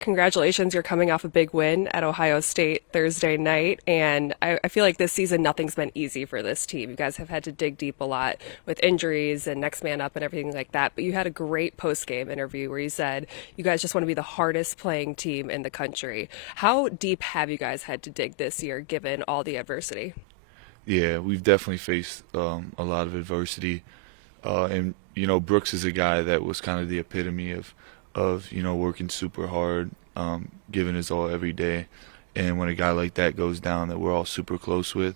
Congratulations, you're coming off a big win at Ohio State Thursday night. And I feel like this season, nothing's been easy for this team. You guys have had to dig deep a lot with injuries and next man up and everything like that. But you had a great post game interview where you said you guys just want to be the hardest playing team in the country. How deep have you guys had to dig this year, given all the adversity? Yeah, we've definitely faced a lot of adversity, and Brooks is a guy that was kind of the epitome of working super hard, giving his all every day, and when a guy like that goes down, that we're all super close with,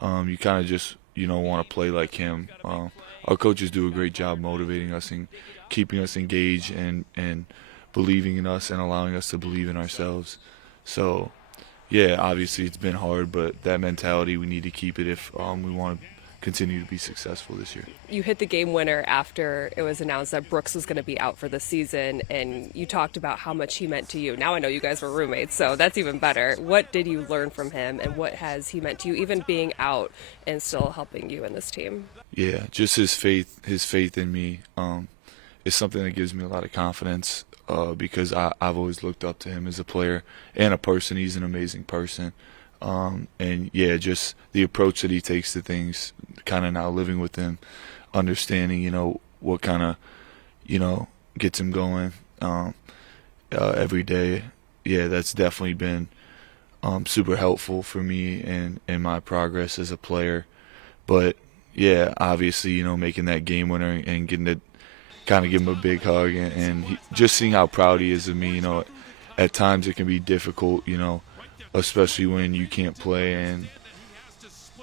you kind of just want to play like him. Our coaches do a great job motivating us and keeping us engaged and believing in us and allowing us to believe in ourselves. So. Yeah, obviously it's been hard, but that mentality, we need to keep it if we want to continue to be successful this year. You hit the game winner after it was announced that Brooks was going to be out for the season, and you talked about how much he meant to you. Now I know you guys were roommates, so that's even better. What did you learn from him, and what has he meant to you, even being out and still helping you in this team? Yeah, just his faith in me is something that gives me a lot of confidence. Because I've always looked up to him as a player and a person. He's an amazing person. And, yeah, just the approach that he takes to things, kind of now living with him, understanding, what kind of, gets him going every day. Yeah, that's definitely been super helpful for me and my progress as a player. But, yeah, obviously, making that game winner and getting to kind of give him a big hug and just seeing how proud he is of me. At times it can be difficult, especially when you can't play, and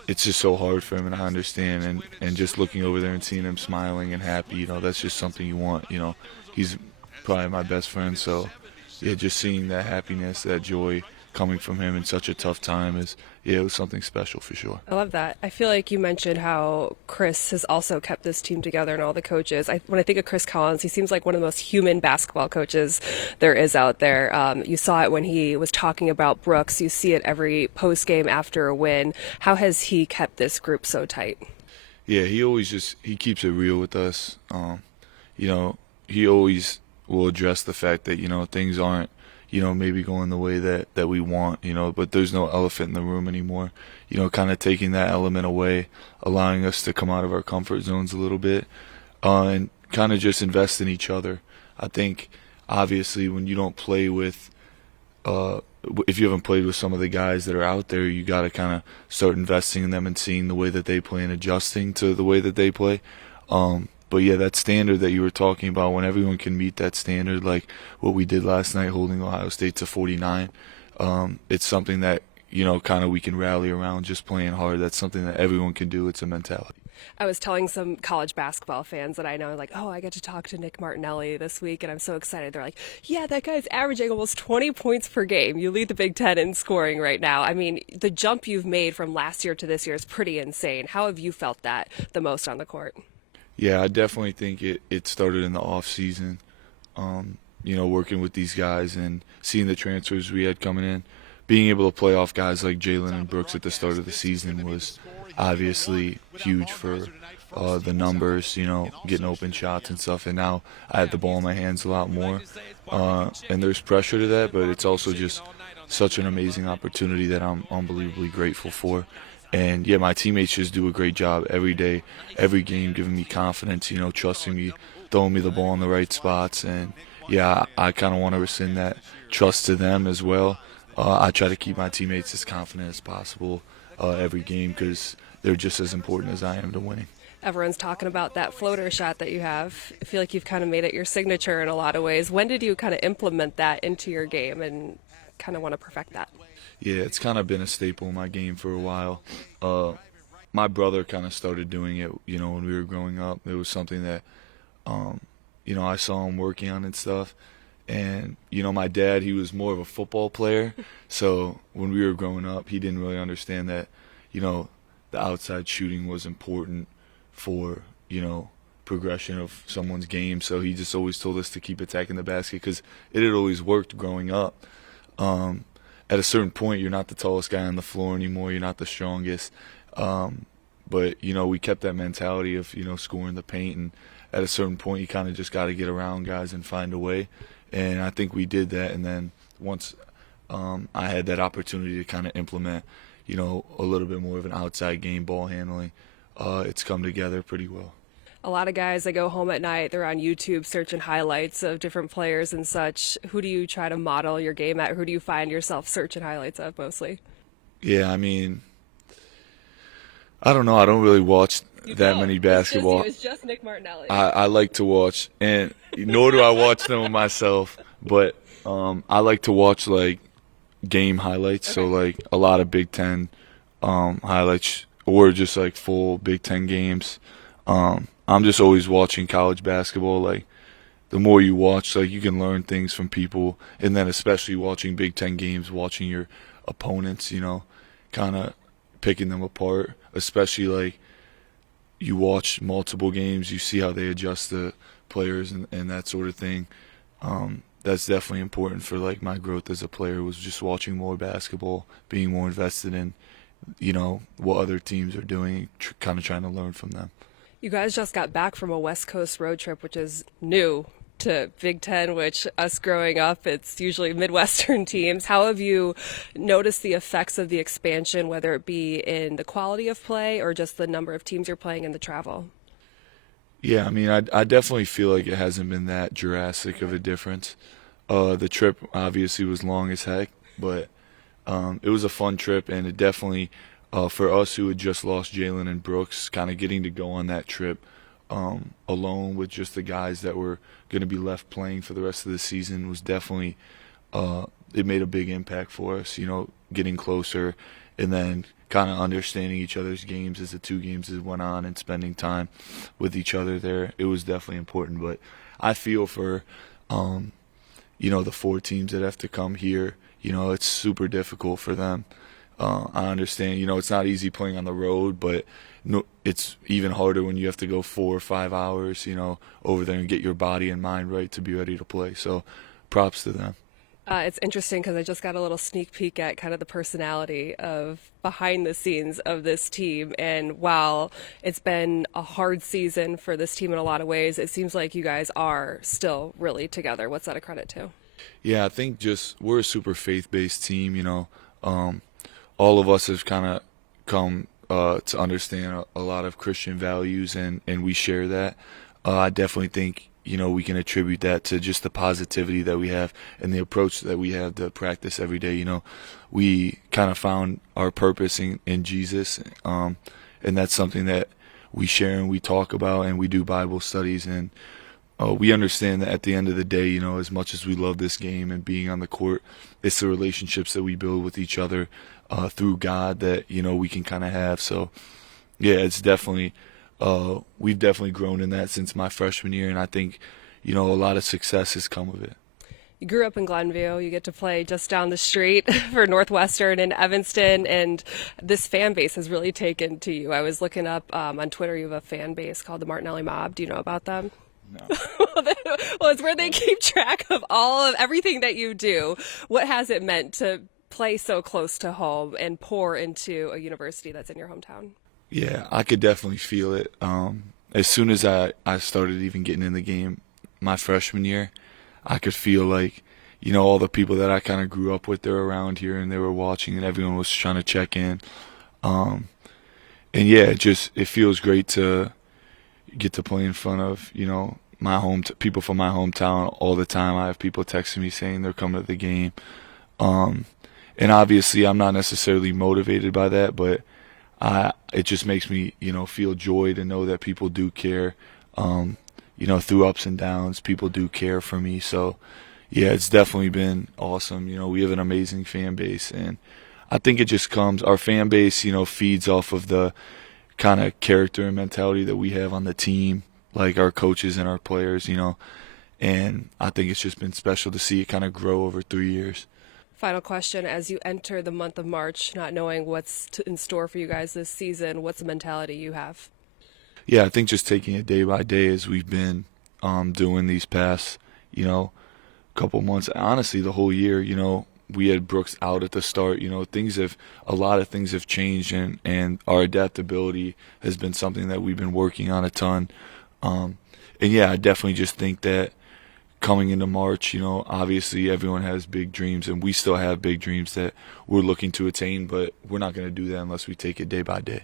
it's just so hard for him, and I understand. And just looking over there and seeing him smiling and happy, that's just something you want. He's probably my best friend, so yeah, just seeing that happiness, that joy coming from him in such a tough time it was something special for sure. I love that. I feel like you mentioned how Chris has also kept this team together and all the coaches. When I think of Chris Collins, he seems like one of the most human basketball coaches there is out there. You saw it when he was talking about Brooks. You see it every post game after a win. How has he kept this group so tight? Yeah, he keeps it real with us. He always will address the fact that things aren't maybe going the way that we want, but there's no elephant in the room anymore. Kind of taking that element away, allowing us to come out of our comfort zones a little bit, and kind of just invest in each other. I think, obviously, when you don't play with, if you haven't played with some of the guys that are out there, you got to kind of start investing in them and seeing the way that they play and adjusting to the way that they play. But yeah, that standard that you were talking about, when everyone can meet that standard, like what we did last night, holding Ohio State to 49, it's something that, kind of we can rally around, just playing hard. That's something that everyone can do. It's a mentality. I was telling some college basketball fans that I know, like, oh, I get to talk to Nick Martinelli this week, and I'm so excited. They're like, yeah, that guy's averaging almost 20 points per game. You lead the Big Ten in scoring right now. I mean, the jump you've made from last year to this year is pretty insane. How have you felt that the most on the court? Yeah, I definitely think it started in the off season. Working with these guys and seeing the transfers we had coming in, being able to play off guys like Jalen and Brooks at the start of the season was obviously huge for the numbers, getting open shots and stuff. And now I have the ball in my hands a lot more, and there's pressure to that, but it's also just such an amazing opportunity that I'm unbelievably grateful for. And, yeah, my teammates just do a great job every day, every game, giving me confidence, trusting me, throwing me the ball in the right spots. And, yeah, I kind of want to rescind that trust to them as well. I try to keep my teammates as confident as possible every game because they're just as important as I am to winning. Everyone's talking about that floater shot that you have. I feel like you've kind of made it your signature in a lot of ways. When did you kind of implement that into your game and kind of want to perfect that? Yeah, it's kind of been a staple in my game for a while. My brother kind of started doing it, when we were growing up. It was something that, I saw him working on and stuff. And, my dad, he was more of a football player. So when we were growing up, he didn't really understand that, the outside shooting was important for, progression of someone's game. So he just always told us to keep attacking the basket because it had always worked growing up. At a certain point, you're not the tallest guy on the floor anymore. You're not the strongest. But, we kept that mentality of, scoring the paint. And at a certain point, you kind of just got to get around guys and find a way. And I think we did that. And then once I had that opportunity to kind of implement, a little bit more of an outside game, ball handling, it's come together pretty well. A lot of guys that go home at night, they're on YouTube searching highlights of different players and such. Who do you try to model your game at? Who do you find yourself searching highlights of mostly? Yeah, I mean, I don't know. I don't really watch that many basketball. It's just Nick Martinelli. I like to watch, and nor do I watch them myself, but I like to watch like game highlights. Okay. So like a lot of Big Ten highlights, or just like full Big Ten games. I'm just always watching college basketball. Like the more you watch, like you can learn things from people, and then especially watching Big Ten games, watching your opponents, kind of picking them apart. Especially like you watch multiple games, you see how they adjust the players and that sort of thing. That's definitely important for like my growth as a player, was just watching more basketball, being more invested in, what other teams are doing, kind of trying to learn from them. You guys just got back from a West Coast road trip, which is new to Big Ten, which us growing up, it's usually Midwestern teams. How have you noticed the effects of the expansion, whether it be in the quality of play or just the number of teams you're playing and the travel? Yeah, I mean, I definitely feel like it hasn't been that drastic of a difference. The trip obviously was long as heck, but it was a fun trip, and it definitely, for us who had just lost Jalen and Brooks, kind of getting to go on that trip alone with just the guys that were going to be left playing for the rest of the season was definitely, it made a big impact for us, getting closer and then kind of understanding each other's games as the two games went on and spending time with each other there. It was definitely important, but I feel for, the four teams that have to come here, it's super difficult for them. I understand, it's not easy playing on the road, but no, it's even harder when you have to go 4 or 5 hours, over there and get your body and mind right to be ready to play. So props to them. It's interesting because I just got a little sneak peek at kind of the personality of behind the scenes of this team. And while it's been a hard season for this team in a lot of ways, it seems like you guys are still really together. What's that a credit to? Yeah, I think just we're a super faith-based team, all of us have kind of come to understand a lot of Christian values, and we share that. I definitely think, we can attribute that to just the positivity that we have and the approach that we have to practice every day. We kind of found our purpose in Jesus, and that's something that we share and we talk about, and we do Bible studies, and we understand that at the end of the day, as much as we love this game and being on the court, it's the relationships that we build with each other through God that, we can kind of have. So, yeah, it's definitely we've definitely grown in that since my freshman year, and I think, a lot of success has come of it. You grew up in Glenview. You get to play just down the street for Northwestern in Evanston, and this fan base has really taken to you. I was looking up on Twitter, you have a fan base called the Martinelli Mob. Do you know about them? No. Well, it's where they keep track of everything that you do. What has it meant to play so close to home and pour into a university that's in your hometown? Yeah, I could definitely feel it. As soon as I started even getting in the game my freshman year, I could feel like, all the people that I kind of grew up with, they're around here and they were watching and everyone was trying to check in. And yeah, it feels great to get to play in front of, people from my hometown all the time. I have people texting me saying they're coming to the game. And obviously I'm not necessarily motivated by that, but it just makes me, feel joy to know that people do care. Through ups and downs, people do care for me. So, yeah, it's definitely been awesome. We have an amazing fan base, and I think it just comes, our fan base, feeds off of the kind of character and mentality that we have on the team, like our coaches and our players, and I think it's just been special to see it kind of grow over 3 years. Final question, as you enter the month of March, not knowing what's in store for you guys this season, what's the mentality you have? Yeah, I think just taking it day by day as we've been doing these past, couple months. Honestly, the whole year, we had Brooks out at the start. A lot of things have changed, and our adaptability has been something that we've been working on a ton. And yeah, I definitely just think that coming into March, obviously everyone has big dreams, and we still have big dreams that we're looking to attain, but we're not going to do that unless we take it day by day.